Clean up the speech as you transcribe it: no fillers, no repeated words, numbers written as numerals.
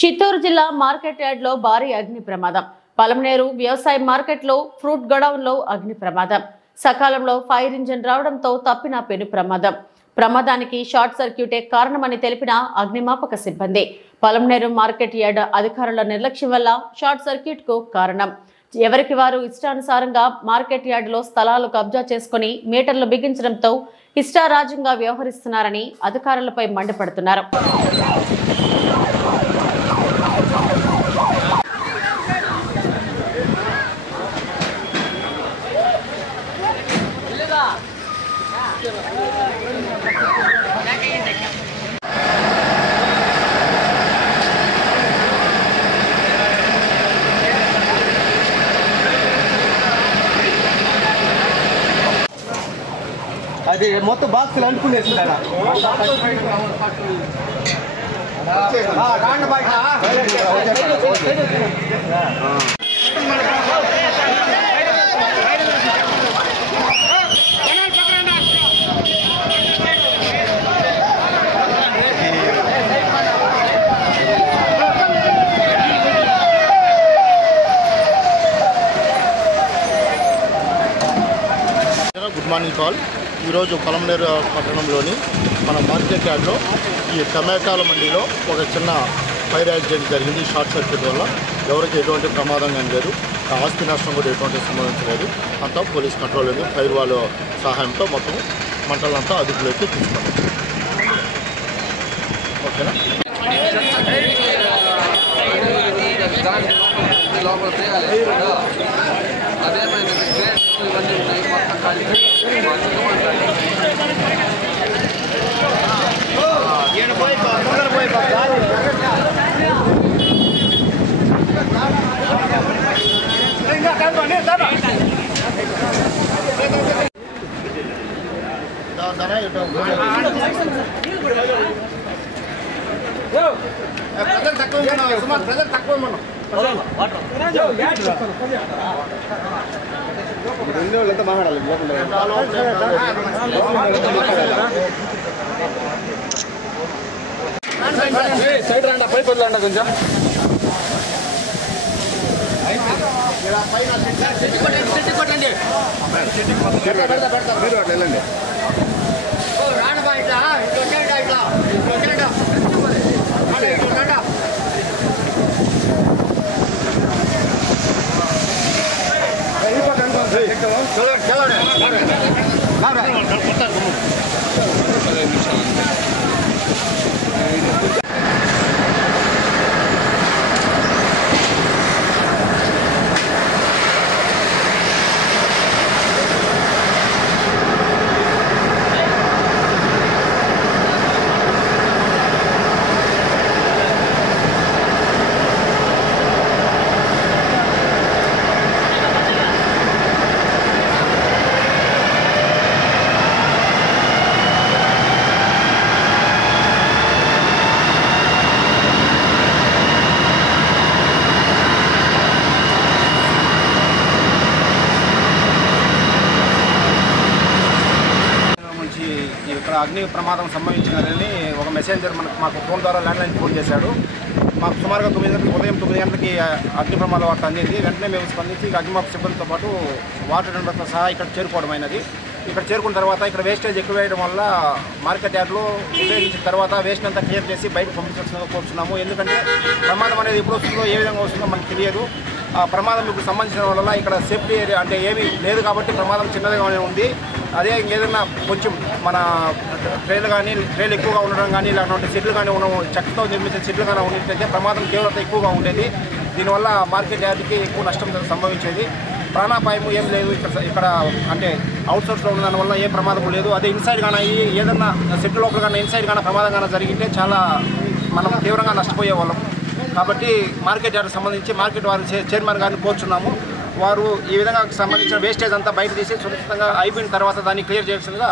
చిత్తూరు జిల్లా మార్కెట్ యార్డ్లో భారీ అగ్ని ప్రమాదం. పలమనేరు వ్యవసాయ మార్కెట్లో ఫ్రూట్ గోడౌన్లో అగ్ని ప్రమాదం. సకాలంలో ఫైర్ ఇంజిన్ రావడంతో తప్పిన పెను ప్రమాదం. ప్రమాదానికి షార్ట్ సర్క్యూటే కారణమని తెలిపిన అగ్నిమాపక సిబ్బంది. పలమనేరు మార్కెట్ యార్డ్ అధికారుల నిర్లక్ష్యం వల్ల షార్ట్ సర్క్యూట్ కు కారణం. ఎవరికి వారు ఇష్టానుసారంగా మార్కెట్ యార్డులో స్థలాలు కబ్జా చేసుకుని మీటర్లు బిగించడంతో ఇష్టారాజ్యంగా వ్యవహరిస్తున్నారని అధికారులపై మండిపడుతున్నారు. అది మొత్తం బాక్సులు అనుకునేసిందా గుడ్ మార్నింగ్ కాల్. ఈరోజు పలమనేరు పట్టణంలోని మన మార్కెట్ యార్డ్లో ఈ టమాటాల మండీలో ఒక చిన్న ఫైర్ యాక్సిడెంట్ జరిగింది. షార్ట్ సర్క్యూట్ వల్ల ఎవరికి ఎటువంటి ప్రమాదం కానీ లేదు. ఆస్తి నష్టం కూడా ఎటువంటి సంబంధించలేదు. అంతా పోలీస్ కంట్రోల్ లేదు. ఫైర్ వాళ్ళ సహాయంతో మొత్తం మంటలంతా అదుపులోకి తీసుకున్నాం. ఓకేనా? ఎంత మాట్లాడాలి సైడ్ రండి పై కొద్దిలండి కొంచెం మీరు అట్లా వెళ్ళండి. ఇక్కడ అగ్ని ప్రమాదం సంభవించినదని ఒక మెసెంజర్ మాకు ఫోన్ ద్వారా ల్యాండ్లైన్ ఫోన్ చేశాడు. మాకు సుమారుగా 9 గంటలకు ఉదయం 9 గంటలకి అగ్ని ప్రమాద వార్త అందింది. వెంటనే మేము స్పందించి అగ్నిమాపక సిబ్బందితో పాటు వాటర్ టెండర్తో సహా ఇక్కడ చేరుకోవడం అయినది. ఇక్కడ చేరుకున్న తర్వాత ఇక్కడ వేస్టేజ్ ఎక్కువ వేయడం వల్ల మార్కెట్ యార్డ్లో ఉపయోగించిన తర్వాత వేస్ట్ అంతా క్లియర్ చేసి బయటకు పంపించాల్సిందిగా కోరుతున్నాము. ఎందుకంటే ప్రమాదం అనేది ఎప్పుడు వస్తుందో ఏ విధంగా వస్తుందో మనకు తెలియదు. ఆ ప్రమాదం ఇప్పుడు సంబంధించిన వల్ల ఇక్కడ సేఫ్టీ ఏరియా అంటే ఏమీ లేదు కాబట్టి ప్రమాదం చిన్నదిగానే ఉంది. అదే ఏదైనా కొంచెం మన ట్రైలు ఎక్కువగా ఉండడం కానీ లేకపోతే సెట్లు కానీ చెక్కతో నిర్మించిన సెట్లు కానీ ఉన్నట్లయితే ప్రమాదం తీవ్రత ఎక్కువగా ఉండేది. దీనివల్ల మార్కెట్ యార్డ్కి ఎక్కువ నష్టం సంభవించేది. ప్రాణాపాయం ఏం లేదు. ఇక్కడ అంటే అవుట్సోర్స్లో ఉన్న దానివల్ల ఏ ప్రమాదం లేదు. అదే ఇన్సైడ్ కానీ ఏదన్నా సెట్ లోపల కానీ ఇన్సైడ్ కానీ ప్రమాదం కానీ జరిగితే చాలా మనం తీవ్రంగా నష్టపోయే వాళ్ళం. కాబట్టి మార్కెట్ యార్డ్కి సంబంధించి మార్కెట్ వారి చైర్మన్ గారిని కోరుచున్నాము. వారు ఈ విధంగా సంబంధించిన వేస్టేజ్ అంతా బయట తీసి సురక్షితంగా అయిపోయిన తర్వాత దాన్ని క్లియర్ చేయాల్సిందిగా